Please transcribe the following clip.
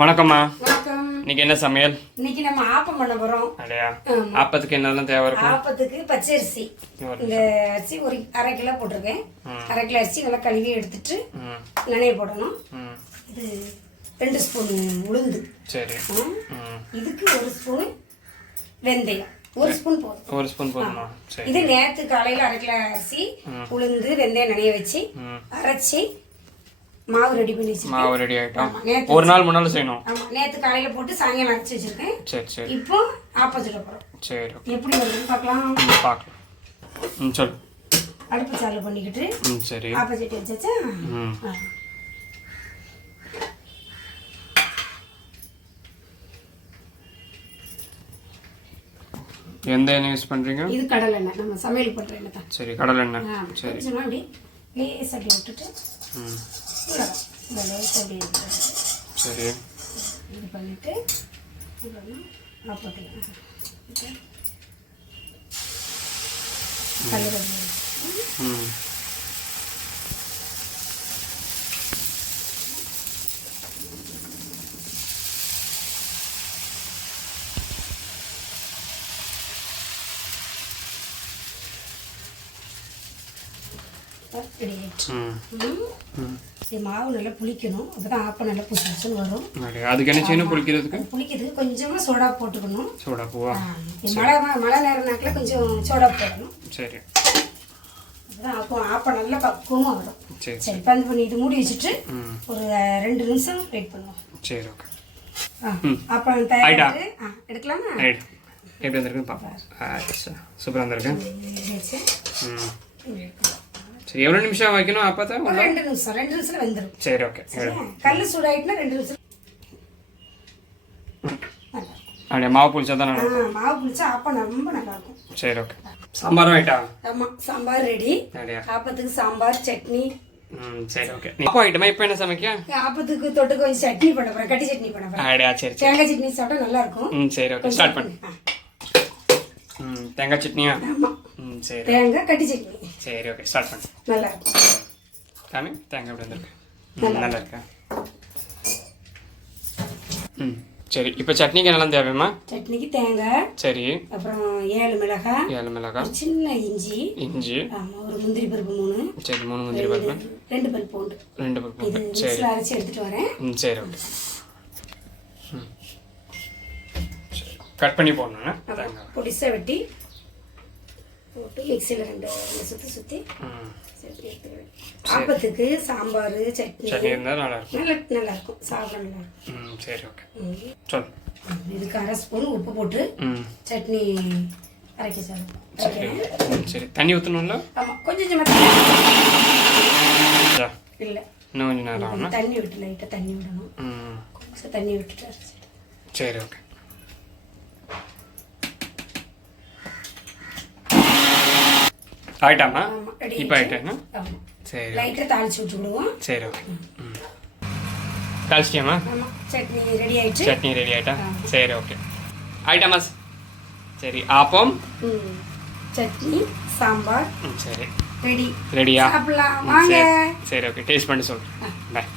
வணக்கம்மா. வணக்கம். இன்னைக்கு என்ன சமையல்? இன்னைக்கு நம்ம ஆப்பம் பண்ண போறோம். அப்படியா? ஆப்பத்துக்கு என்னெல்லாம் தேவை இருக்கும்? ஆப்பத்துக்கு பச்சரிசி, இந்த அரிசி ஒரு 1/2 கிலோ போட்டிருக்கேன். 1/2 கிலோ அரிசி நல்லா கழுவி எடுத்துட்டு நனைய போடணும். இது 2 ஸ்பூன் உளுந்து. சரி. இதுக்கு 1 ஸ்பூன் வெந்தயம். 1 ஸ்பூன் போதும். 1 ஸ்பூன் போதுமா? சரி. இது நேத்து காலையில 1/2 கிலோ அரிசி உளுந்து வெந்தயம் நனைய வச்சு அரைச்சி மாவு ரெடி பண்ணி வச்சிருக்கேன். மாவு ரெடி ஆயிட்டோம். ஒரு நாள் முன்னால செய்யணும். ஆமா, நேத்து காலையில போட்டு சாயங்காலம் அரைச்சு வச்சிருக்கேன். சரி சரி. இப்போ ஆப்பம் சுட போறோம். சரி. எப்படி வருதுன்னு பார்க்கலாம். பார்க்கலாம். சொல்லு. அடுப்பு சார்ல பண்ணிக்கிட்டு சரி. ஆப்பம் சட்டி வச்சாச்சா? எந்த எண்ணெய் யூஸ் பண்றீங்க? இது கடலை எண்ணெய். நம்ம சமையல் பண்ற எண்ணெய் தான். சரி, கடலை எண்ணெய். சரி. கொஞ்சமா அப்படி லேசா அப்படி விட்டுட்டு சரி இது பண்ணிட்டு மாவு நல்லா புளிக்கணும். அப்பதான் ஆப்பம் நல்லா புளிச்சுன்னு வரும். அதுக்கு என்ன செய்யணும்? புளிக்கிறதுக்கு கொஞ்சமா சோடா போட்டுக்கணும். சோடா பூவா? மழை நேரம்னாக்கல கொஞ்சம் சோடா போடணும். சரி. அப்பதான் ஆப்பம் நல்லா பக்குவமா வரும். சரி, பந்து பண்ணி இது மூடி வச்சுட்டு ஒரு 2 நிமிஷம் வெயிட் பண்ணுவோம். சரி, ஓகே. ஆப்பம் தயார். எடுக்கலாமா? எப்படி வந்திருக்கு பாப்பா? சூப்பரா வந்திருக்கு. சரி, எவ்வளவு நிமிஷம் வைக்கணும்? அப்பதா 2 நிமிஷம். 2 நிமிஷத்துல வெந்துரும். சரி, ஓகே. கல்லு சூடாயிட்டுனா 2 நிமிஷம். அப்படியே மாவு புளிச்சா தான் நல்லா இருக்கும். மாவு புளிச்சா ஆப்பம் ரொம்ப நல்லா இருக்கும். சரி, ஓகே. சாம்பாரும் ஆயிட்டா? ஆமா, சாம்பார் ரெடி. ஆப்பத்துக்கு சாம்பார் சட்னி. சரி, ஓகே. அப்போ ஐட்டமா இப்போ என்ன சமைக்க? ஆப்பத்துக்கு தொட்டுக்கு கொஞ்சம் சட்னி பண்ண போறேன். கட்டி சட்னி பண்ண போறேன். அப்படியே. சரி, தேங்காய் சட்னி சாப்பிட்டா நல்லா இருக்கும். சரி, ஓகே. ஸ்டார்ட் பண்ணு. தேங்காய் சட்னியா? ஆமா. சரி, தேங்காய் கட்டி சட்னி. சரி, ஓகே. ஸ்டார்ட் பண்ணு. நல்லா இருக்கும். காமி, தேங்காய் எப்படி வந்திருக்கு? நல்லா இருக்கா? சரி. இப்போ சட்னிக்கு என்னெல்லாம் தேவைம்மா? சட்னிக்கு தேங்காய். சரி. அப்புறம் 7 மிளகாய். சின்ன இஞ்சி. ஆமா, ஒரு முந்திரி பருப்பு 3. சரி, 3 முந்திரி பருப்பு. 2 பல் பூண்டு. 2 பல் பூண்டு. சரி, அரைச்சி எடுத்துட்டு வரேன். சரி, ஓகே. கட் பண்ணி போடணும். தேங்காய் பொடிசா வெட்டி போட்டு மிக்சியில் 2 சுற்றி ஆப்பத்துக்கு சாம்பார் சட்னி இருந்தால் நல்லா இருக்கும். நல்லா இருக்கும். சாப்பிட நல்லா இருக்கும். சரி, ஓகே. சொல். இதுக்கு 1/2 ஸ்பூன் உப்பு போட்டு சட்னி அரைக்க சாப்பிடும். சரி, தண்ணி ஊற்றணும்ல? ஆமாம், கொஞ்சம் இல்லை, இன்னும் கொஞ்சம் நேரம் ஆகணும். தண்ணி விட்டு லைட்டாக தண்ணி விடணும். தண்ணி விட்டுட்டு அரைச்சி. சரி, ஓகே. ஆயிட்டாமா? இப்போ ஆயிட்டேன்னா சரி, லைட்டாக தாளிச்சு விட்டு விடுவோம். சரி, ஓகே. தாளிச்சிட்டியாமா? சட்னி ரெடி ஆயிடுச்சு. சட்னி ரெடி ஆயிட்டா? சரி, ஓகே. ஆயிட்டாமா? சரி, ஆப்பம் சட்னி சாம்பார் சரி ரெடி. ரெடியா? சாப்பிடலாம் வாங்க. சரி, ஓகே. டேஸ்ட் பண்ணி சொல்கிறேன். பாய்.